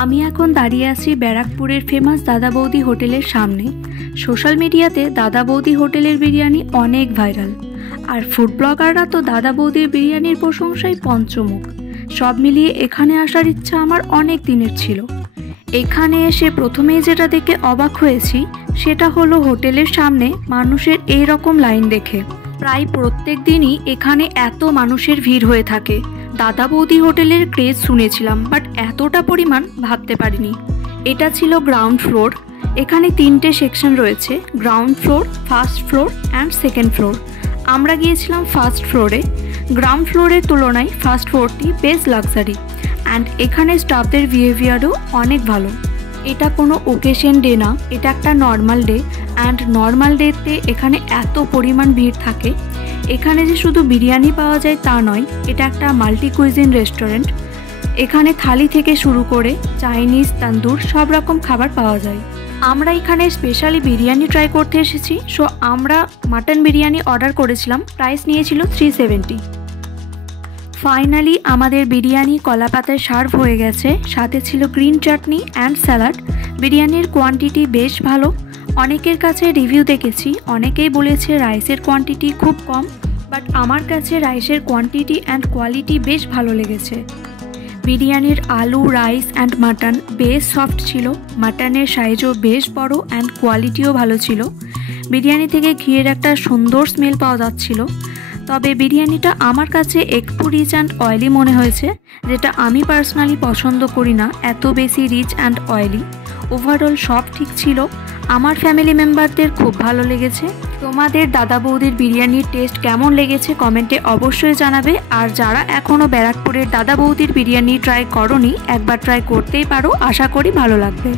আমি এখন দাঁড়িয়ে আছি ব্যারাকপুরের ফেমাস দাদা বৌদি হোটেলের সামনে। সোশ্যাল মিডিয়াতে দাদা বৌদি হোটেলের বিরিয়ানি অনেক ভাইরাল, আর ফুড ব্লগাররা তো দাদা বৌদির বিরিয়ানির প্রশংসায় পঞ্চমুখ। সব মিলিয়ে এখানে আসার ইচ্ছা আমার অনেক দিনের ছিল। এখানে এসে প্রথমেই যেটা দেখে অবাক হয়েছি সেটা হলো হোটেলের সামনে মানুষের এই রকম লাইন দেখে। প্রায় প্রত্যেক দিনই এখানে এত মানুষের ভিড় হয়ে থাকে। দাদা বৌদি হোটেলের ক্রেজ শুনেছিলাম, বাট এতটা পরিমাণ ভাবতে পারিনি। এটা ছিল গ্রাউন্ড ফ্লোর। এখানে 3টে সেকশন রয়েছে, ground floor, first floor and second floor. আমরা গিয়েছিলাম ফার্স্ট ফ্লোরে। গ্রাউন্ড ফ্লোরের তুলনায় ফার্স্ট ফ্লোরটি বেশ লাক্সারি, অ্যান্ড এখানে স্টাফদের বিহেভিয়ারও অনেক ভালো। এটা কোনো ওকেশন ডে না, এটা একটা নর্মাল ডে, অ্যান্ড নর্মাল ডেতে এখানে এত পরিমাণ ভিড় থাকে। এখানে যে শুধু বিরিয়ানি পাওয়া যায় তা নয়, এটা একটা মাল্টি কুইজিন রেস্টুরেন্ট। এখানে থালি থেকে শুরু করে চাইনিজ, তান্দুর সব রকম খাবার পাওয়া যায়। আমরা এখানে স্পেশালি বিরিয়ানি ট্রাই করতে এসেছি, সো আমরা মাটন বিরিয়ানি অর্ডার করেছিলাম। প্রাইস নিয়েছিল 370। ফাইনালি আমাদের বিরিয়ানি কলা পাতায় সার্ভ হয়ে গেছে, সাথে ছিল গ্রিন চাটনি অ্যান্ড স্যালাড। বিরিয়ানির কোয়ান্টিটি বেশ ভালো। অনেকের কাছে রিভিউ দেখেছি, অনেকেই বলেছে রাইসের কোয়ান্টিটি খুব কম, বাট আমার কাছে রাইসের কোয়ান্টিটি অ্যান্ড কোয়ালিটি বেশ ভালো লেগেছে। বিরিয়ানির আলু, রাইস অ্যান্ড মাটন বেশ সফট ছিল। মাটনের সাইজও বেশ বড় অ্যান্ড কোয়ালিটিও ভালো ছিল। বিরিয়ানি থেকে ঘিয়ের একটা সুন্দর স্মেল পাওয়া যাচ্ছিল। তবে বিরিয়ানিটা আমার কাছে একটু রিচ অ্যান্ড অয়েলি মনে হয়েছে, যেটা আমি পার্সোনালি পছন্দ করি না এত বেশি রিচ অ্যান্ড অয়েলি। ওভারঅল সব ঠিক ছিল। আমার ফ্যামিলি মেম্বারদের খুব ভালো লেগেছে। তোমাদের দাদা বৌদির বিরিয়ানির টেস্ট কেমন লেগেছে কমেন্টে অবশ্যই জানাবে। আর যারা এখনও ব্যারাকপুরের দাদা বৌদির বিরিয়ানি ট্রাই করোনি, একবার ট্রাই করতেই পারো, আশা করি ভালো লাগবে।